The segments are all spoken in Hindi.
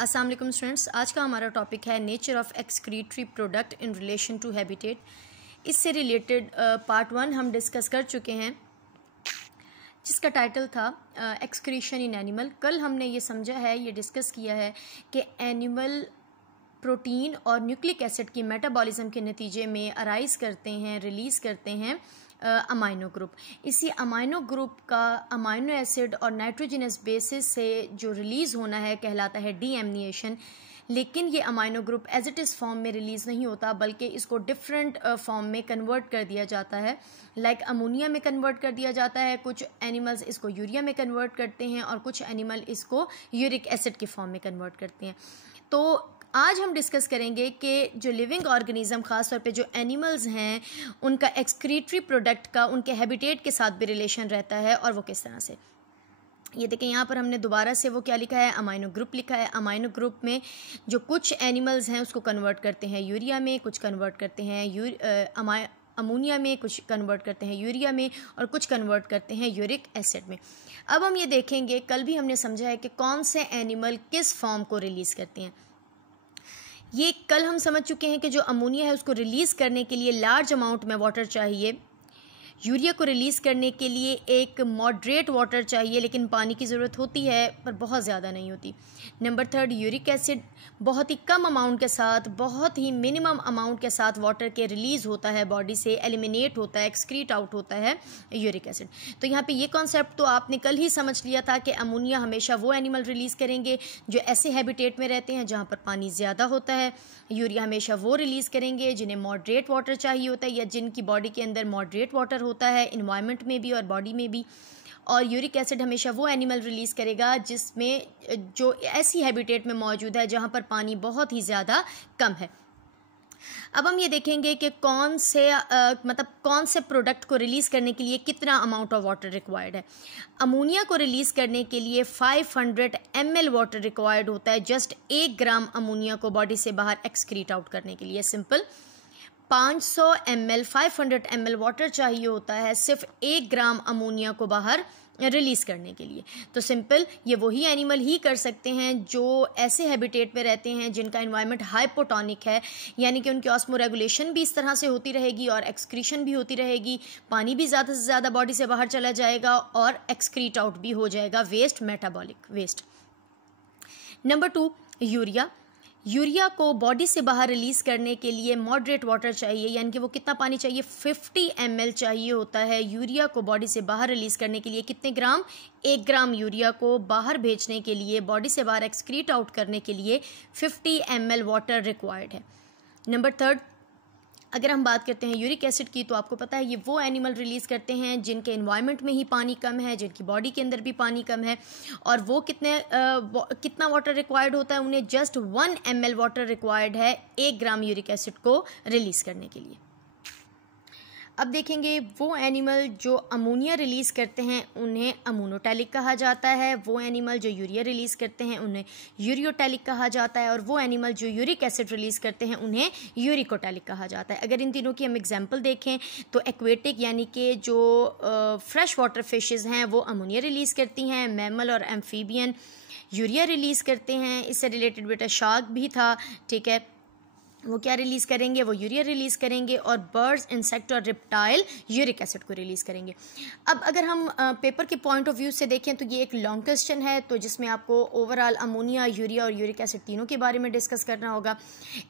अस्सलाम वालेकुम स्टूडेंट्स, आज का हमारा टॉपिक है nature of excretory product in relation to habitat. इससे रिलेटेड पार्ट 1 हम डिस्कस कर चुके हैं जिसका टाइटल था एक्सक्रीशन इन एनिमल। कल हमने ये समझा है, ये डिस्कस किया है कि एनिमल प्रोटीन और न्यूक्लिक एसिड की मेटाबॉलिज्म के नतीजे में अराइज करते हैं, रिलीज़ करते हैं अमाइनो ग्रुप। इसी अमाइनो ग्रुप का अमाइनो एसिड और नाइट्रोजनस बेसिस से जो रिलीज़ होना है कहलाता है डीएमिनेशन। लेकिन ये amino group as it is form में रिलीज़ नहीं होता, बल्कि इसको डिफरेंट फॉर्म में कन्वर्ट कर दिया जाता है। लाइक अमोनिया में कन्वर्ट कर दिया जाता है, कुछ एनिमल्स इसको यूरिया में कन्वर्ट करते हैं और कुछ एनिमल इसको यूरिक एसिड के फॉर्म में कन्वर्ट करते हैं। तो आज हम डिस्कस करेंगे कि जो लिविंग ऑर्गेनिज्म, ख़ास तौर पे जो एनिमल्स हैं, उनका एक्सक्रीटरी प्रोडक्ट का उनके हैबिटेट के साथ भी रिलेशन रहता है और वो किस तरह से। ये देखें, यहाँ पर हमने दोबारा से वो क्या लिखा है, अमाइनो ग्रुप लिखा है। अमाइनो ग्रुप में जो कुछ एनिमल्स हैं उसको कन्वर्ट करते हैं यूरिया में, कुछ कन्वर्ट करते हैं अमोनिया में, कुछ कन्वर्ट करते हैं यूरिया में और कुछ कन्वर्ट करते हैं यूरिक एसिड में। अब हम ये देखेंगे, कल भी हमने समझा है कि कौन से एनिमल किस फॉर्म को रिलीज़ करते हैं। ये कल हम समझ चुके हैं कि जो अमोनिया है उसको रिलीज़ करने के लिए लार्ज अमाउंट में वाटर चाहिए, यूरिया को रिलीज़ करने के लिए एक मॉडरेट वाटर चाहिए, लेकिन पानी की ज़रूरत होती है पर बहुत ज़्यादा नहीं होती। नंबर 3 यूरिक एसिड बहुत ही कम अमाउंट के साथ, बहुत ही मिनिमम अमाउंट के साथ वाटर के रिलीज़ होता है, बॉडी से एलिमिनेट होता है, एक्सक्रीट आउट होता है यूरिक एसिड। तो यहाँ पे ये कॉन्सेप्ट तो आपने कल ही समझ लिया था कि अमोनिया हमेशा वो एनिमल रिलीज़ करेंगे जो ऐसे हैबिटेट में रहते हैं जहाँ पर पानी ज़्यादा होता है। यूरिया हमेशा वो रिलीज़ करेंगे जिन्हें मॉडरेट वाटर चाहिए होता है या जिनकी बॉडी के अंदर मॉडरेट वाटर होता है, इन्वायरमेंट में भी और बॉडी में भी। और यूरिक एसिड हमेशा वो एनिमल रिलीज़ करेगा जिसमें जो ऐसी हैबिटेट में मौजूद है जहाँ पर पानी बहुत ही ज़्यादा कम है। अब हम ये देखेंगे कि कौन से प्रोडक्ट को रिलीज़ करने के लिए कितना अमाउंट ऑफ वाटर रिक्वायर्ड है। अमोनिया को रिलीज़ करने के लिए 500 ml वाटर रिक्वायर्ड होता है, जस्ट 1 ग्राम अमोनिया को बॉडी से बाहर एक्सक्रीट आउट करने के लिए। सिंपल 500 ml 500 ml वाटर चाहिए होता है सिर्फ 1 ग्राम अमोनिया को बाहर रिलीज़ करने के लिए। तो सिंपल ये वही एनिमल ही कर सकते हैं जो ऐसे हैबिटेट में रहते हैं जिनका एनवायरनमेंट हाइपोटोनिक है, यानी कि उनकी ऑस्मोरेगुलेशन भी इस तरह से होती रहेगी और एक्सक्रीशन भी होती रहेगी, पानी भी ज़्यादा से ज़्यादा बॉडी से बाहर चला जाएगा और एक्सक्रीट आउट भी हो जाएगा waste, metabolic waste. Number 2 urea को बॉडी से बाहर रिलीज़ करने के लिए मॉडरेट वाटर चाहिए, यानी कि वो कितना पानी चाहिए, 50 ml चाहिए होता है यूरिया को बॉडी से बाहर रिलीज़ करने के लिए। कितने ग्राम, 1 ग्राम यूरिया को बाहर भेजने के लिए, बॉडी से बाहर एक्सक्रीट आउट करने के लिए 50 ml वाटर रिक्वायर्ड है। नंबर 3 अगर हम बात करते हैं यूरिक एसिड की, तो आपको पता है ये वो एनिमल रिलीज़ करते हैं जिनके एनवायरनमेंट में ही पानी कम है, जिनकी बॉडी के अंदर भी पानी कम है। और वो कितना वाटर रिक्वायर्ड होता है, उन्हें जस्ट 1 ml वाटर रिक्वायर्ड है 1 ग्राम यूरिक एसिड को रिलीज़ करने के लिए। अब देखेंगे वो एनिमल जो अमोनिया रिलीज़ करते हैं उन्हें अमोनोटैलिक कहा जाता है, वो एनिमल जो यूरिया रिलीज़ करते हैं उन्हें यूरियोटैलिक कहा जाता है, और वो एनिमल जो यूरिक एसिड रिलीज़ करते हैं उन्हें यूरिकोटैलिक कहा जाता है। अगर इन तीनों की हम एग्जांपल देखें तो एक्वेटिक यानी कि जो फ्रेश वाटर फिशेज़ हैं वो अमोनिया रिलीज़ करती हैं, मैमल और एम्फीबियन यूरिया रिलीज़ करते हैं। इससे रिलेटेड बेटा शार्क भी था, ठीक है, वो क्या रिलीज़ करेंगे, वो यूरिया रिलीज़ करेंगे। और बर्ड्स, इंसेक्ट और रिप्टाइल यूरिक एसिड को रिलीज़ करेंगे। अब अगर हम पेपर के पॉइंट ऑफ व्यू से देखें तो ये एक लॉन्ग क्वेश्चन है, तो जिसमें आपको ओवरऑल अमोनिया, यूरिया और यूरिक एसिड तीनों के बारे में डिस्कस करना होगा।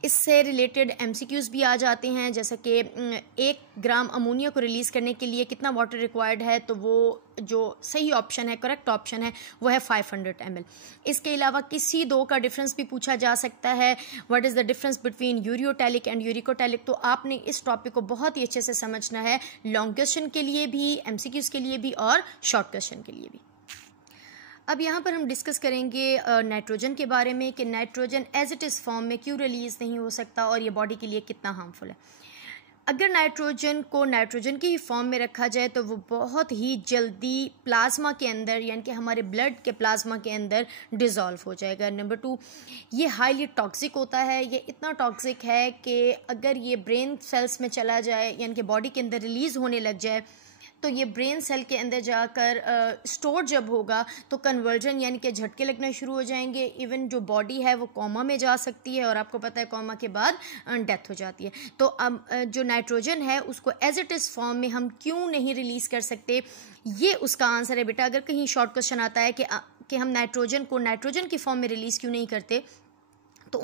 इससे रिलेटेड MCQs भी आ जाते हैं, जैसे कि 1 ग्राम अमोनिया को रिलीज़ करने के लिए कितना वाटर रिक्वायर्ड है, तो वो जो सही ऑप्शन है, करेक्ट ऑप्शन है, वो है 500 ml। इसके अलावा किसी दो का डिफरेंस भी पूछा जा सकता है, what is the difference between ureotelic and uricotelic. तो आपने इस टॉपिक को बहुत ही अच्छे से समझना है, लॉन्ग क्वेश्चन के लिए भी, MCQs के लिए भी और शॉर्ट क्वेश्चन के लिए भी। अब यहाँ पर हम डिस्कस करेंगे नाइट्रोजन के बारे में कि nitrogen as it is form में क्यों रिलीज़ नहीं हो सकता और ये बॉडी के लिए कितना हार्मफुल है। अगर नाइट्रोजन को नाइट्रोजन की ही फॉर्म में रखा जाए तो वो बहुत ही जल्दी प्लाज्मा के अंदर, यानी कि हमारे ब्लड के प्लाज्मा के अंदर डिज़ोल्व हो जाएगा। नंबर 2 ये हाईली टॉक्सिक होता है, ये इतना टॉक्सिक है कि अगर ये ब्रेन सेल्स में चला जाए, यानी कि बॉडी के अंदर रिलीज़ होने लग जाए, तो ये ब्रेन सेल के अंदर जाकर स्टोर जब होगा तो कन्वर्जन यानी कि झटके लगना शुरू हो जाएंगे। इवन जो बॉडी है वो कोमा में जा सकती है और आपको पता है कोमा के बाद डेथ हो जाती है। तो अब जो नाइट्रोजन है उसको एज इट इज़ फॉर्म में हम क्यों नहीं रिलीज़ कर सकते, ये उसका आंसर है बेटा। अगर कहीं शॉर्ट क्वेश्चन आता है कि हम नाइट्रोजन को नाइट्रोजन की फॉर्म में रिलीज़ क्यों नहीं करते, तो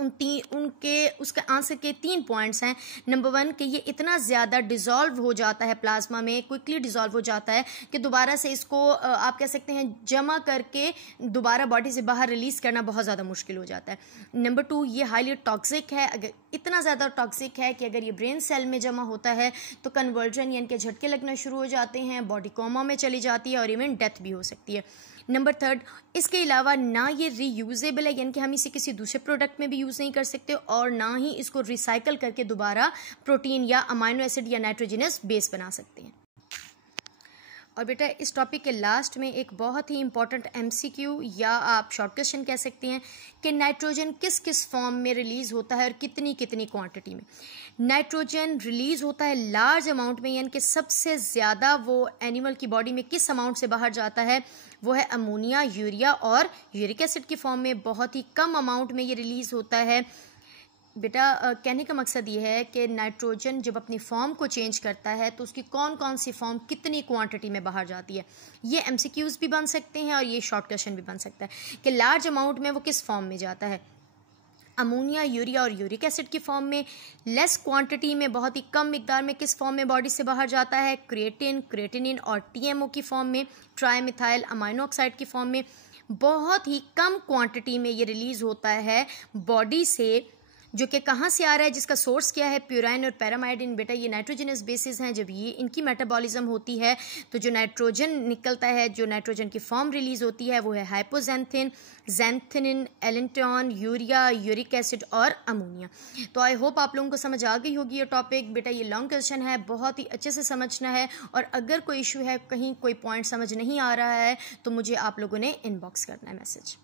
उसके आंसर के 3 पॉइंट्स हैं। नंबर 1 कि ये इतना ज़्यादा डिज़ोल्व हो जाता है प्लाज्मा में, क्विकली डिज़ोल्व हो जाता है कि दोबारा से इसको आप कह सकते हैं जमा करके दोबारा बॉडी से बाहर रिलीज़ करना बहुत ज़्यादा मुश्किल हो जाता है। नंबर 2 ये हाईली टॉक्सिक है। अगर इतना ज़्यादा टॉक्सिक है कि अगर ये ब्रेन सेल में जमा होता है तो कन्वर्जन यानी कि झटके लगना शुरू हो जाते हैं, बॉडी कोमा में चली जाती है और इवन डेथ भी हो सकती है। नंबर 3 इसके अलावा ना ये रीयूजेबल है, यानी कि हम इसे किसी दूसरे प्रोडक्ट में भी यूज़ नहीं कर सकते और ना ही इसको रिसाइकल करके दोबारा प्रोटीन या अमाइनो एसिड या नाइट्रोजनस बेस बना सकते हैं। और बेटा इस टॉपिक के लास्ट में एक बहुत ही इंपॉर्टेंट एमसीक्यू या आप शॉर्ट क्वेश्चन कह सकते हैं कि नाइट्रोजन किस किस फॉर्म में रिलीज़ होता है और कितनी कितनी क्वांटिटी में। नाइट्रोजन रिलीज़ होता है लार्ज अमाउंट में, यानी कि सबसे ज़्यादा वो एनिमल की बॉडी में किस अमाउंट से बाहर जाता है, वो है अमोनिया, यूरिया और यूरिक एसिड की फॉर्म में। बहुत ही कम अमाउंट में ये रिलीज़ होता है। बेटा कहने का मकसद ये है कि नाइट्रोजन जब अपनी फॉर्म को चेंज करता है तो उसकी कौन कौन सी फॉर्म कितनी क्वांटिटी में बाहर जाती है। ये एमसीक्यूज़ भी बन सकते हैं और ये शॉर्ट क्वेश्चन भी बन सकता है कि लार्ज अमाउंट में वो किस फॉर्म में जाता है। अमोनिया, यूरिया और यूरिक एसिड की फॉर्म में, लेस क्वांटिटी में, बहुत ही कम मिकदार में किस फॉर्म में बॉडी से बाहर जाता है, क्रिएटिन, क्रिएटिनिन और टीएमओ की फॉर्म में, ट्राइमिथाइल अमाइनो ऑक्साइड की फॉर्म में। बहुत ही कम क्वांटिटी में ये रिलीज़ होता है बॉडी से, जो कि कहाँ से आ रहा है, जिसका सोर्स क्या है, प्यूराइन और पैरामाइडिन। बेटा ये नाइट्रोजनस बेसिस हैं। जब ये इनकी मेटाबॉलिज्म होती है तो जो नाइट्रोजन निकलता है, जो नाइट्रोजन की फॉर्म रिलीज होती है वो है हाइपोजेंथिन, जेंथिनिन, एलेंटॉन, यूरिया, यूरिक एसिड और अमोनिया। तो आई होप आप लोगों को समझ आ गई होगी ये टॉपिक। बेटा ये लॉन्ग क्वेश्चन है, बहुत ही अच्छे से समझना है और अगर कोई इशू है, कहीं कोई पॉइंट समझ नहीं आ रहा है तो मुझे आप लोगों ने इनबॉक्स करना है मैसेज।